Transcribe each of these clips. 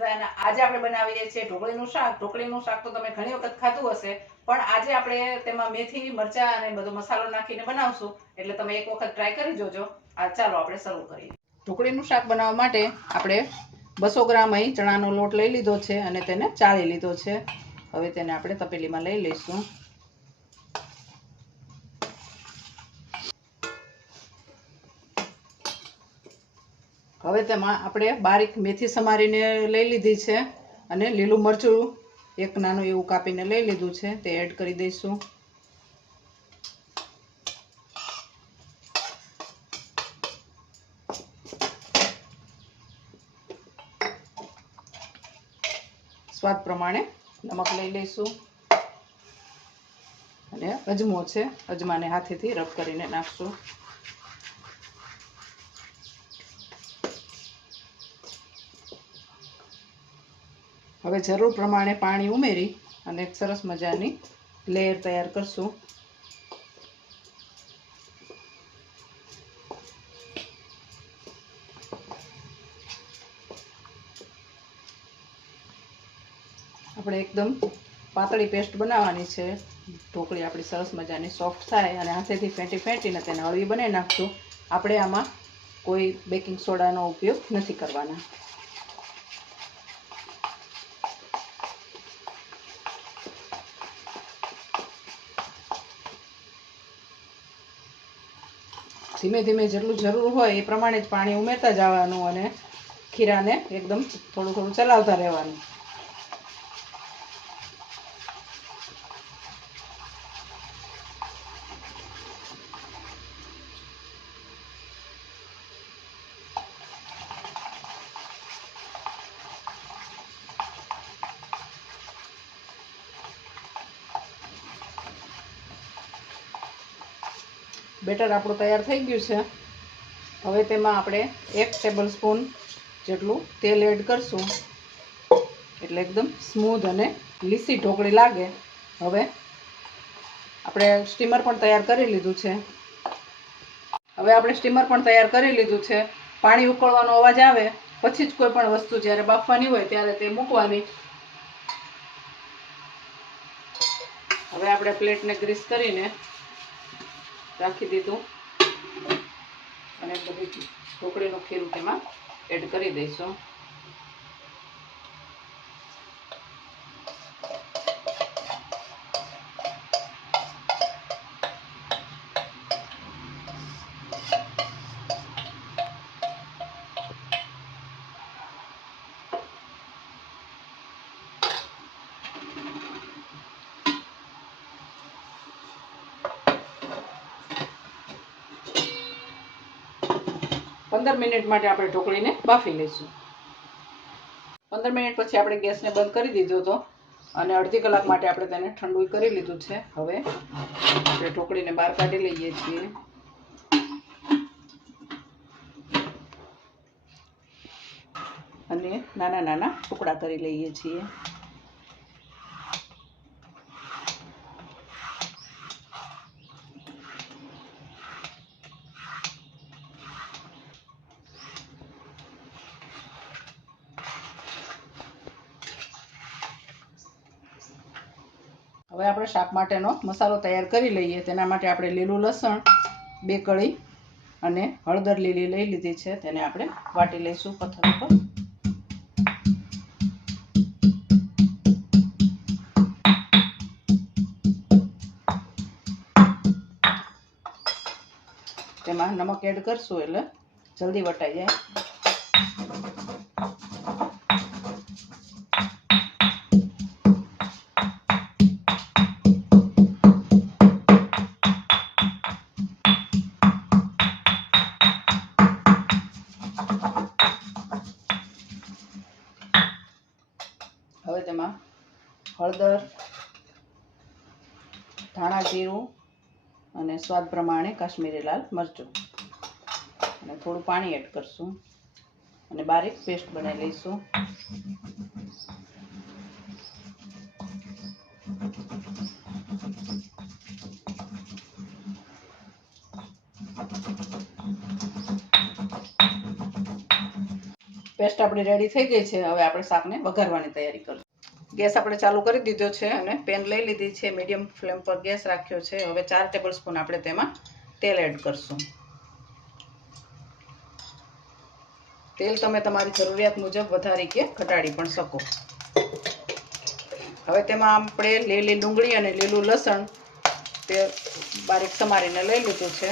ખજાના. આજે આપણે બનાવીએ છીએ ઢોકળીનું શાક. ઢોકળીનું શાક તો તમે ઘણી વખત ખાધું હશે, પણ આજે આપણે તેમાં મેથી, મરચાં અને બધો મસાલો નાખીને બનાવશું, એટલે તમે એક વખત ટ્રાય કરી જોજો. ચાલો આપણે શરૂ કરીએ. ઢોકળીનું શાક બનાવવા માટે આપણે 200 ગ્રામ અહીં ચણાનો લોટ લઈ લીધો છે અને તેને ચાળી લીધો છે. હવે તેને આપણે તપેલીમાં લઈ લઈશું. હવે તેમાં આપણે બારીક મેથી સમારીને લઈ લીધી છે અને લીલું મરચું એક નાનું એવું કાપીને લઈ લીધું છે, તે એડ કરી દઈશું. સ્વાદ પ્રમાણે નમક લઈ લઈશું અને અજમો છે, અજમાને હાથેથી રબ કરીને નાખશું. હવે જરૂર પ્રમાણે પાણી ઉમેરી અને એક સરસ મજાની લેયર તૈયાર કરશું. આપણે એકદમ પાતળી પેસ્ટ બનાવવાની છે. ઢોકળી આપણી સરસ મજાની સોફ્ટ થાય અને હાથેથી ફેંટીને તેને હળવી બનાવી નાખશું. આપણે આમાં કોઈ બેકિંગ સોડાનો ઉપયોગ નથી કરવાના. ધીમે ધીમે જેટલું જરૂર હોય એ પ્રમાણે જ પાણી ઉમેરતા જવાનું અને ખીરાને એકદમ થોડું થોડું ચલાવતા રહેવાનું. બેટર આપણું તૈયાર થઈ ગયું છે. હવે તેમાં આપણે 1 ટેબલ સ્પૂન જેટલું તેલ એડ કરશું, એટલે એકદમ સ્મૂધ અને લીસી ઢોકળી લાગે. હવે આપણે સ્ટીમર પણ તૈયાર કરી લીધું છે. પાણી ઉકળવાનો અવાજ આવે પછી જ કોઈ પણ વસ્તુ જ્યારે બાફવાની હોય ત્યારે તે મૂકવાની. હવે આપણે પ્લેટને ગ્રીસ કરીને રાખી દીધું અને બધી ઢોકળીનું ખીરું તેમાં એડ કરી દઈશું. પંદર મિનિટ માટે આપણે ઢોકળીને બાફી લઈશું. 15 મિનિટ પછી આપણે ગેસને બંધ કરી દીધો હતો અને અડધી કલાક માટે આપણે તેને ઠંડુ કરી લીધું છે. હવે આપણે ઢોકળીને બહાર કાઢી લઈએ છીએ અને નાના નાના ટુકડા કરી લઈએ છીએ. હવે આપણે શાક માટેનો મસાલો તૈયાર કરી લઈએ. તેના માટે આપણે લીલું લસણ 2 કળી અને હળદર લીલી લઈ લીધી છે, તેને આપણે વાટી લઈશું પથ્થર ઉપર. તેમાં નમક એડ કરશું એટલે જલ્દી વટાઈ જાય. હવે તેમાં હળદર, ધાણા જીરું અને સ્વાદ પ્રમાણે કાશ્મીરી લાલ મરચું અને થોડું પાણી એડ કરશું અને બારીક પેસ્ટ બનાવી લઈશું. પેસ્ટ આપણી રેડી થઈ ગઈ છે. હવે આપણે શાકને વઘારવાની તૈયારી કરીશું. ગેસ આપણે ચાલુ કરી દીધો છે અને પેન લઈ લીધી છે. મીડિયમ ફ્લેમ પર ગેસ રાખ્યો છે. હવે 4 ટેબલસ્પૂન આપણે તેમાં તેલ એડ કરશું. તેલ તમે તમારી જરૂરિયાત મુજબ વધારી કે ઘટાડી પણ શકો. હવે તેમાં આપણે લીલી ડુંગળી અને લીલું લસણ તે બારીક સમારીને લઈ લીધું છે.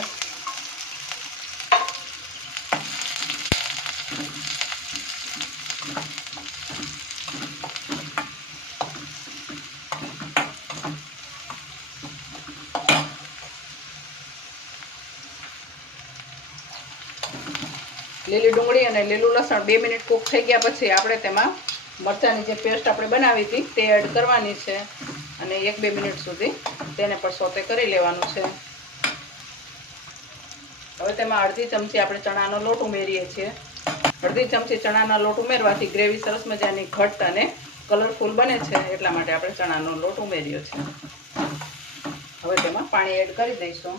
લીલી ડુંગળી અને લીલું લસણ 2 મિનિટ કૂક થઈ ગયા પછી આપણે તેમાં મરચાંની જે પેસ્ટ આપણે બનાવી હતી તે એડ કરવાની છે અને 1-2 મિનિટ સુધી તેને પણ સોતે કરી લેવાનું છે. હવે તેમાં અડધી ચમચી આપણે ચણાનો લોટ ઉમેરીએ છીએ. અડધી ચમચી ચણાના લોટ ઉમેરવાથી ગ્રેવી સરસ મજાની ઘટ્ટ અને કલરફુલ બને છે, એટલા માટે આપણે ચણાનો લોટ ઉમેર્યો છે. હવે તેમાં પાણી એડ કરી દઈશું.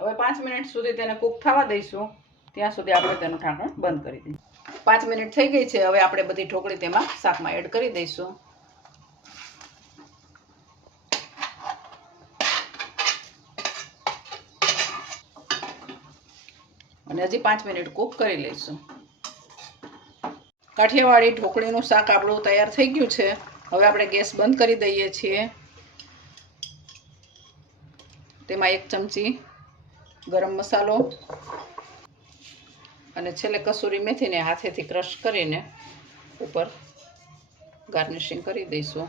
હવે 5 મિનિટ સુધી તેને કૂક થવા દઈશું. ત્યાં સુધી આપણે તેનું ઢાંકણ બંધ કરી દઈશું. 5 મિનિટ થઈ ગઈ છે. હવે આપણે બધી ઢોકળી તેમાં શાકમાં એડ કરી દઈશું. અને હજી 5 મિનિટ કૂક કરી લઈશું. કાઠિયાવાડી ઢોકળીનું શાક આપણું તૈયાર થઈ ગયું છે. હવે આપણે ગેસ બંધ કરી દઈએ છીએ. તેમાં 1 ચમચી ગરમ મસાલો અને છેલ્લે કસૂરી મેથીને હાથેથી ક્રશ કરીને ઉપર ગાર્નિશિંગ કરી દઈશું.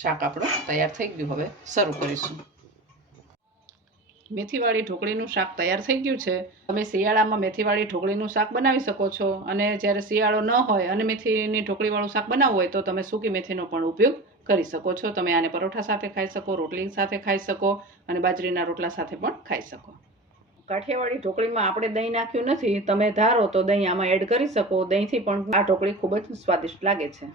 શાક આપણું તૈયાર થઈ ગયું. હવે સર્વ કરીશું. મેથીવાળી ઢોકળીનું શાક તૈયાર થઈ ગયું છે. તમે શિયાળામાં મેથીવાળી ઢોકળીનું શાક બનાવી શકો છો અને જ્યારે શિયાળો ન હોય અને મેથીની ઢોકળીવાળું શાક બનાવવું હોય તો તમે સૂકી મેથીનો પણ ઉપયોગ કરી શકો છો. તમે આને પરોઠા સાથે ખાઈ શકો, રોટલી સાથે ખાઈ શકો અને બાજરીના રોટલા સાથે પણ ખાઈ શકો. કાઠિયાવાડી ઢોકળીમાં આપણે દહીં નાખ્યું નથી. તમે ધારો તો દહીં આમાં એડ કરી શકો. દહીંથી પણ આ ઢોકળી ખૂબ જ સ્વાદિષ્ટ લાગે છે.